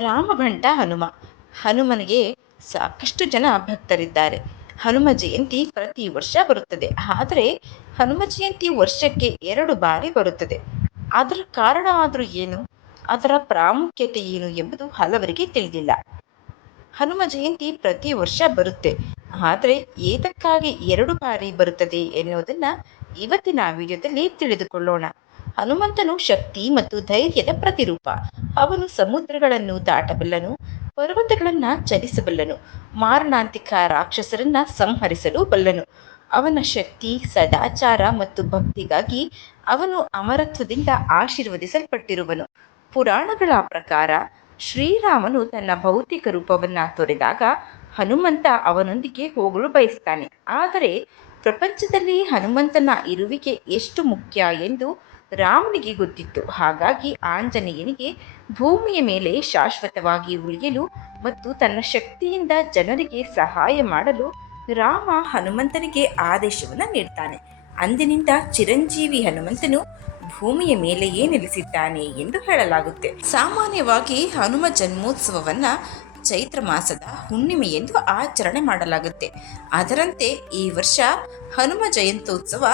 ರಾಮಭಂಟ ಹನುಮ. ಹನುಮನಿಗೆ ಸಾಕಷ್ಟು ಜನ ಭಕ್ತರಿದ್ದಾರೆ. ಹನುಮ ಜಯಂತಿ ಪ್ರತಿ ವರ್ಷ ಬರುತ್ತದೆ. ಆದರೆ ಹನುಮ ಜಯಂತಿ ವರ್ಷಕ್ಕೆ ಎರಡು ಬಾರಿ ಬರುತ್ತದೆ. ಅದರ ಕಾರಣ ಆದರೂ ಏನು? ಅದರ ಪ್ರಾಮುಖ್ಯತೆ ಏನು ಎಂಬುದು ಹಲವರಿಗೆ ತಿಳಿದಿಲ್ಲ. ಹನುಮ ಜಯಂತಿ ಪ್ರತಿ ವರ್ಷ ಬರುತ್ತೆ. ಆದರೆ ಏತಕ್ಕಾಗಿ ಎರಡು ಬಾರಿ ಬರುತ್ತದೆ ಎನ್ನುವುದನ್ನು ಇವತ್ತಿನ ವಿಡಿಯೋದಲ್ಲಿ ತಿಳಿದುಕೊಳ್ಳೋಣ. ಹನುಮಂತನು ಶಕ್ತಿ ಮತ್ತು ಧೈರ್ಯದ ಪ್ರತಿರೂಪ. ಅವನು ಸಮುದ್ರಗಳನ್ನು ದಾಟಬಲ್ಲನು, ಪರ್ವತಗಳನ್ನು ಚಲಿಸಬಲ್ಲನು, ಮಾರಣಾಂತಿಕ ರಾಕ್ಷಸರನ್ನ ಸಂಹರಿಸಲು ಬಲ್ಲನು. ಅವನ ಶಕ್ತಿ, ಸದಾಚಾರ ಮತ್ತು ಭಕ್ತಿಗಾಗಿ ಅವನು ಅಮರತ್ವದಿಂದ ಆಶೀರ್ವದಿಸಲ್ಪಟ್ಟಿರುವನು. ಪುರಾಣಗಳ ಪ್ರಕಾರ ಶ್ರೀರಾಮನು ತನ್ನ ಭೌತಿಕ ರೂಪವನ್ನು ತೊರೆದಾಗ ಹನುಮಂತ ಅವನೊಂದಿಗೆ ಹೋಗಲು ಬಯಸ್ತಾನೆ. ಆದರೆ ಪ್ರಪಂಚದಲ್ಲಿ ಹನುಮಂತನ ಇರುವಿಕೆ ಎಷ್ಟು ಮುಖ್ಯ ಎಂದು ರಾಮನಿಗೆ ಗೊತ್ತಿತ್ತು. ಹಾಗಾಗಿ ಆಂಜನೇಯನಿಗೆ ಭೂಮಿಯ ಮೇಲೆ ಶಾಶ್ವತವಾಗಿ ಉಳಿಯಲು ಮತ್ತು ತನ್ನ ಶಕ್ತಿಯಿಂದ ಜನರಿಗೆ ಸಹಾಯ ಮಾಡಲು ರಾಮ ಹನುಮಂತನಿಗೆ ಆದೇಶವನ್ನು ನೀಡ್ತಾನೆ. ಅಂದಿನಿಂದ ಚಿರಂಜೀವಿ ಹನುಮಂತನು ಭೂಮಿಯ ಮೇಲೆಯೇ ನೆಲೆಸಿದ್ದಾನೆ ಎಂದು ಹೇಳಲಾಗುತ್ತೆ. ಸಾಮಾನ್ಯವಾಗಿ ಹನುಮ ಜನ್ಮೋತ್ಸವವನ್ನ ಚೈತ್ರ ಮಾಸದ ಹುಣ್ಣಿಮೆ ಎಂದು ಆಚರಣೆ ಮಾಡಲಾಗುತ್ತೆ. ಅದರಂತೆ ಈ ವರ್ಷ ಹನುಮ ಜಯಂತ್ಯೋತ್ಸವ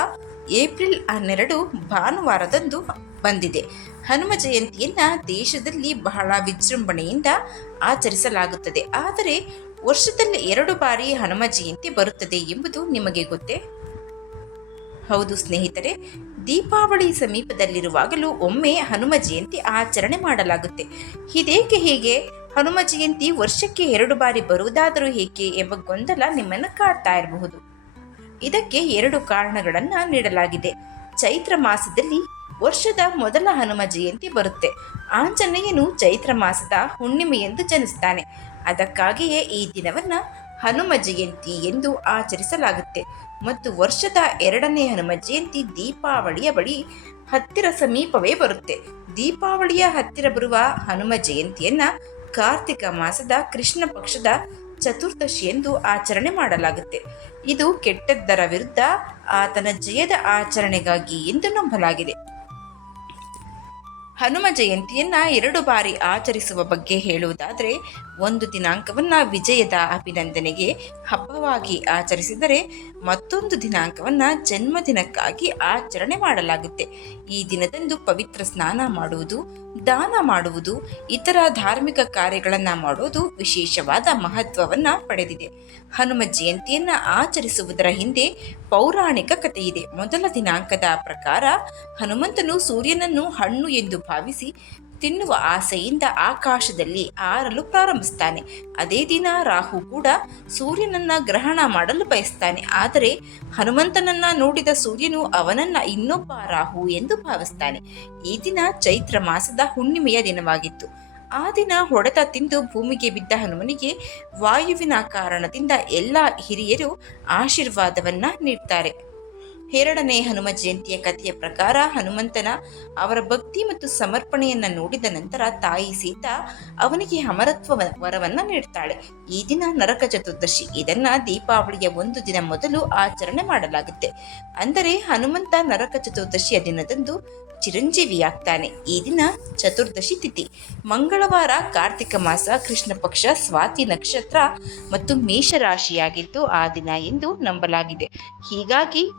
ಏಪ್ರಿಲ್ ಹನ್ನೆರಡು ಭಾನುವಾರದಂದು ಬಂದಿದೆ. ಹನುಮ ಜಯಂತಿಯನ್ನ ದೇಶದಲ್ಲಿ ಬಹಳ ವಿಜೃಂಭಣೆಯಿಂದ ಆಚರಿಸಲಾಗುತ್ತದೆ. ಆದರೆ ವರ್ಷದಲ್ಲಿ ಎರಡು ಬಾರಿ ಹನುಮ ಜಯಂತಿ ಬರುತ್ತದೆ ಎಂಬುದು ನಿಮಗೆ ಗೊತ್ತೇ? ಹೌದು ಸ್ನೇಹಿತರೆ, ದೀಪಾವಳಿ ಸಮೀಪದಲ್ಲಿರುವಾಗಲೂ ಒಮ್ಮೆ ಹನುಮ ಜಯಂತಿ ಆಚರಣೆ ಮಾಡಲಾಗುತ್ತೆ. ಇದೇಕೆ ಹೀಗೆ ಹನುಮ ಜಯಂತಿ ವರ್ಷಕ್ಕೆ ಎರಡು ಬಾರಿ ಬರುವುದಾದರೂ ಏಕೆ ಎಂಬ ಗೊಂದಲ ನಿಮ್ಮನ್ನು ಕಾಡ್ತಾ ಇರಬಹುದು. ಇದಕ್ಕೆ ಎರಡು ಕಾರಣಗಳನ್ನು ನೀಡಲಾಗಿದೆ. ಚೈತ್ರ ಮಾಸದಲ್ಲಿ ವರ್ಷದ ಮೊದಲ ಹನುಮ ಜಯಂತಿ ಬರುತ್ತೆ. ಆಂಜನೇಯನು ಚೈತ್ರ ಮಾಸದ ಹುಣ್ಣಿಮೆಯೆಂದು ಜನಿಸ್ತಾನೆ. ಅದಕ್ಕಾಗಿಯೇ ಈ ದಿನವನ್ನ ಹನುಮ ಜಯಂತಿ ಎಂದು ಆಚರಿಸಲಾಗುತ್ತೆ. ಮತ್ತು ವರ್ಷದ ಎರಡನೇ ಹನುಮ ಜಯಂತಿ ದೀಪಾವಳಿಯ ಬಳಿ ಹತ್ತಿರ ಸಮೀಪವೇ ಬರುತ್ತೆ. ದೀಪಾವಳಿಯ ಹತ್ತಿರ ಬರುವ ಹನುಮ ಜಯಂತಿಯನ್ನ ಕಾರ್ತಿಕ ಮಾಸದ ಕೃಷ್ಣ ಪಕ್ಷದ ಚತುರ್ದಶಿ ಎಂದು ಆಚರಣೆ ಮಾಡಲಾಗುತ್ತೆ. ಇದು ಕೆಟ್ಟದ್ದರ ವಿರುದ್ಧ ಆತನ ಜಯದ ಆಚರಣೆಗಾಗಿ ಎಂದು ನಂಬಲಾಗಿದೆ. ಹನುಮ ಜಯಂತಿಯನ್ನ ಎರಡು ಬಾರಿ ಆಚರಿಸುವ ಬಗ್ಗೆ ಹೇಳುವುದಾದರೆ ಒಂದು ದಿನಾಂಕವನ್ನು ವಿಜಯದ ಅಭಿನಂದನೆಗೆ ಹಬ್ಬವಾಗಿ ಆಚರಿಸಿದರೆ ಮತ್ತೊಂದು ದಿನಾಂಕವನ್ನು ಜನ್ಮದಿನಕ್ಕಾಗಿ ಆಚರಣೆ ಮಾಡಲಾಗುತ್ತೆ. ಈ ದಿನದಂದು ಪವಿತ್ರ ಸ್ನಾನ ಮಾಡುವುದು, ದಾನ ಮಾಡುವುದು, ಇತರ ಧಾರ್ಮಿಕ ಕಾರ್ಯಗಳನ್ನು ಮಾಡುವುದು ವಿಶೇಷವಾದ ಮಹತ್ವವನ್ನು ಪಡೆದಿದೆ. ಹನುಮ ಜಯಂತಿಯನ್ನು ಆಚರಿಸುವುದರ ಹಿಂದೆ ಪೌರಾಣಿಕ ಕಥೆಯಿದೆ ಮೊದಲ ದಿನಾಂಕದ ಪ್ರಕಾರ ಹನುಮಂತನು ಸೂರ್ಯನನ್ನು ಹಣ್ಣು ಎಂದು ಭಾವಿಸಿ ತಿನ್ನುವ ಆಸೆಯಿಂದ ಆಕಾಶದಲ್ಲಿ ಆರಲು ಪ್ರಾರಂಭಿಸ್ತಾನೆ. ಅದೇ ದಿನ ರಾಹು ಕೂಡ ಸೂರ್ಯನನ್ನ ಗ್ರಹಣ ಮಾಡಲು ಬಯಸ್ತಾನೆ. ಆದರೆ ಹನುಮಂತನನ್ನ ನೋಡಿದ ಸೂರ್ಯನು ಅವನನ್ನ ಇನ್ನೊಬ್ಬ ರಾಹು ಎಂದು ಭಾವಿಸ್ತಾನೆ. ಈ ದಿನ ಚೈತ್ರ ಮಾಸದ ಹುಣ್ಣಿಮೆಯ ದಿನವಾಗಿತ್ತು. ಆ ದಿನ ಹೊಡೆತ ತಿಂದು ಭೂಮಿಗೆ ಬಿದ್ದ ಹನುಮನಿಗೆ ವಾಯುವಿನ ಕಾರಣದಿಂದ ಎಲ್ಲ ಹಿರಿಯರು ಆಶೀರ್ವಾದವನ್ನ ನೀಡ್ತಾರೆ. ಎರಡನೇ ಹನುಮ ಜಯಂತಿಯ ಕಥೆಯ ಪ್ರಕಾರ ಹನುಮಂತನ ಅವರ ಭಕ್ತಿ ಮತ್ತು ಸಮರ್ಪಣೆಯನ್ನ ನೋಡಿದ ನಂತರ ತಾಯಿ ಸೀತಾ ಅವನಿಗೆ ಅಮರತ್ವ ವರವನ್ನ ನೀಡ್ತಾಳೆ. ಈ ದಿನ ನರಕ ಚತುರ್ದಶಿ. ಇದನ್ನ ದೀಪಾವಳಿಯ ಒಂದು ದಿನ ಮೊದಲು ಆಚರಣೆ ಮಾಡಲಾಗುತ್ತೆ. ಅಂದರೆ ಹನುಮಂತ ನರಕ ಚತುರ್ದಶಿಯ ದಿನದಂದು ಚಿರಂಜೀವಿಯಾಗ್ತಾನೆ. ಈ ದಿನ ಚತುರ್ದಶಿ ತಿಥಿ. ಮಂಗಳವಾರ ಕಾರ್ತಿಕ ಮಾಸ, ಕೃಷ್ಣ ಪಕ್ಷ, ಸ್ವಾತಿ ನಕ್ಷತ್ರ ಮತ್ತು ಮೇಷರಾಶಿಯಾಗಿದ್ದು ಆ ದಿನ ಎಂದು ನಂಬಲಾಗಿದೆ. ಹೀಗಾಗಿ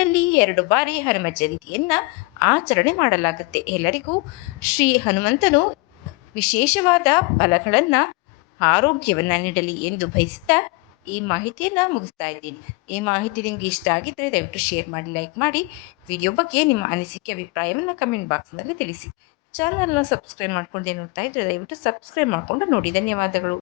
ವರ್ಷದಲ್ಲಿ ಎರಡು ಬಾರಿ ಹನುಮ ಜಯಂತಿಯನ್ನ ಆಚರಣೆ ಮಾಡಲಾಗುತ್ತೆ. ಎಲ್ಲರಿಗೂ ಶ್ರೀ ಹನುಮಂತನು ವಿಶೇಷವಾದ ಫಲಗಳನ್ನ, ಆರೋಗ್ಯವನ್ನ ನೀಡಲಿ ಎಂದು ಬಯಸುತ್ತಾ ಈ ಮಾಹಿತಿಯನ್ನು ಮುಗಿಸ್ತಾ ಇದ್ದೀನಿ. ಈ ಮಾಹಿತಿ ನಿಮಗೆ ಇಷ್ಟ ಆಗಿದ್ರೆ ದಯವಿಟ್ಟು ಶೇರ್ ಮಾಡಿ, ಲೈಕ್ ಮಾಡಿ. ವಿಡಿಯೋ ಬಗ್ಗೆ ನಿಮ್ಮ ಅನಿಸಿಕೆ, ಅಭಿಪ್ರಾಯವನ್ನು ಕಮೆಂಟ್ ಬಾಕ್ಸ್ನಲ್ಲಿ ತಿಳಿಸಿ. ಚಾನಲ್ನ ಸಬ್ಸ್ಕ್ರೈಬ್ ಮಾಡ್ಕೊಂಡೇ ನೋಡ್ತಾ ಇದ್ದರೆ ದಯವಿಟ್ಟು ಸಬ್ಸ್ಕ್ರೈಬ್ ಮಾಡ್ಕೊಂಡು ನೋಡಿ. ಧನ್ಯವಾದಗಳು.